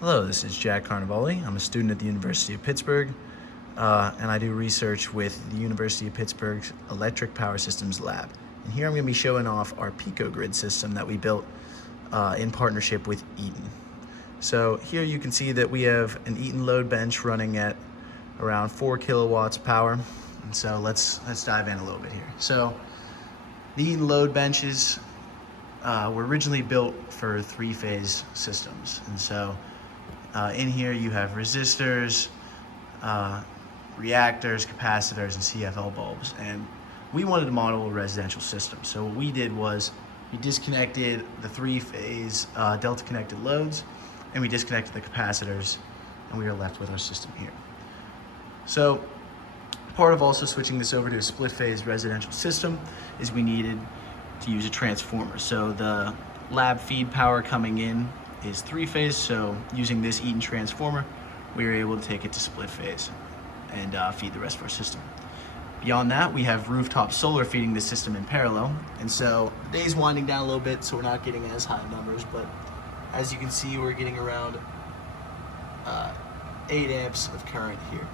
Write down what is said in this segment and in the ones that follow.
Hello, this is Jack Carnevale. I'm a student at the University of Pittsburgh, and I do research with the University of Pittsburgh's Electric Power Systems Lab. And here I'm going to be showing off our Picogrid system that we built in partnership with Eaton. So here you can see that we have an Eaton load bench running at around 4 kilowatts of power. And so let's dive in a little bit here. So the Eaton load benches were originally built for 3-phase systems. And so in here you have resistors, reactors, capacitors, and CFL bulbs. And we wanted to model a residential system. So what we did was we disconnected the 3-phase delta connected loads, and we disconnected the capacitors, and we are left with our system here. So part of also switching this over to a split phase residential system is we needed to use a transformer. So the lab feed power coming in is 3-phase, so using this Eaton transformer, we were able to take it to split phase and feed the rest of our system. Beyond that, we have rooftop solar feeding the system in parallel, and so the day's winding down a little bit, so we're not getting as high numbers, but as you can see, we're getting around 8 amps of current here.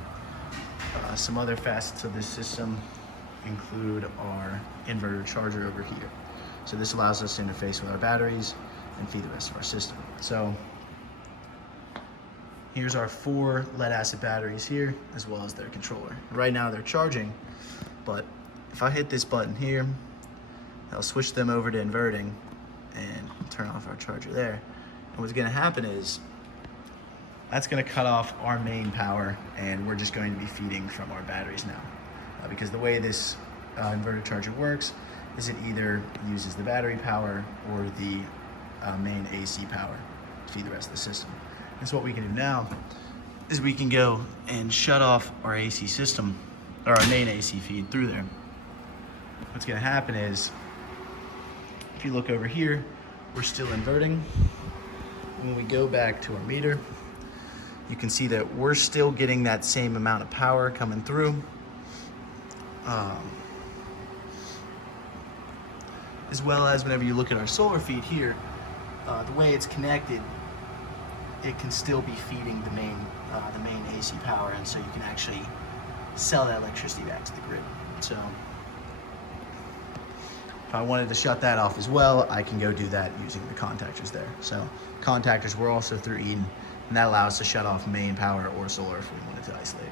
Some other facets of this system include our inverter charger over here. So this allows us to interface with our batteries and feed the rest of our system. So here's our 4 lead acid batteries here, as well as their controller. Right now they're charging, but if I hit this button here, I'll switch them over to inverting and turn off our charger there. And what's gonna happen is that's gonna cut off our main power, and we're just going to be feeding from our batteries now. Because the way this inverter charger works is it either uses the battery power or the main AC power to feed the rest of the system. And so what we can do now is we can go and shut off our AC system, or our main AC feed through there. What's gonna happen is, if you look over here, we're still inverting. When we go back to our meter, you can see that we're still getting that same amount of power coming through. As well as whenever you look at our solar feed here, the way it's connected, it can still be feeding the main AC power, and so you can actually sell that electricity back to the grid. So if I wanted to shut that off as well, I can go do that using the contactors there. So contactors were also through Eaton, and that allows us to shut off main power or solar if we wanted to isolate.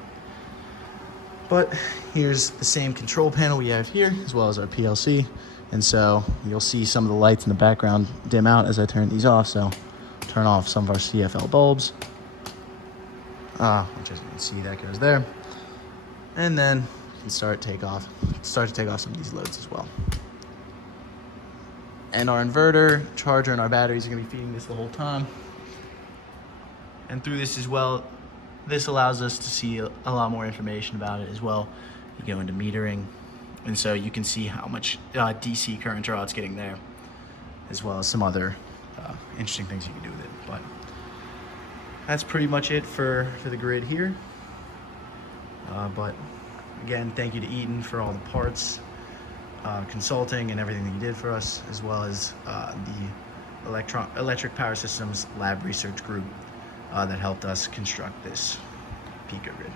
But here's the same control panel we have here, as well as our PLC. And so you'll see some of the lights in the background dim out as I turn these off. So turn off some of our CFL bulbs, which as you can see, that goes there. And then you can start to take off some of these loads as well. And our inverter, charger, and our batteries are gonna be feeding this the whole time. And through this as well, this allows us to see a lot more information about it as well. You go into metering, and so you can see how much DC current draw it's getting there, as well as some other interesting things you can do with it. But that's pretty much it for the grid here. But again, thank you to Eaton for all the parts, consulting, and everything that you did for us, as well as the Electric Power Systems Lab Research Group that helped us construct this Picogrid.